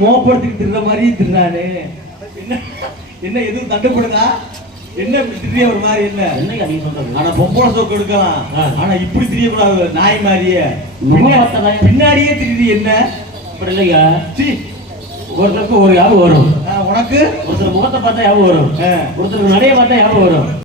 மோப்படுத்திட்டு தின்ற மாதிரி தின்னானே என்ன எதுவும் தண்டப்படுதா என்ன திரிய ஒரு மாதிரி என்ன என்ன நீ சொல்றது ஆனா பொம்பளை சோக்கு எடுக்கலாம் ஆனா இப்படி திரியக்கூடாது நாய் மாதிரியே பின்னாடியே திரி என்ன அப்படி இல்லையா சி ஒருத்தருக்கு ஒரு யாவும் வரும் உனக்கு ஒருத்தர் முகத்தை பார்த்தா யாவும் வரும் ஒருத்தருக்கு நடைய பார்த்தா யாவும் வரும்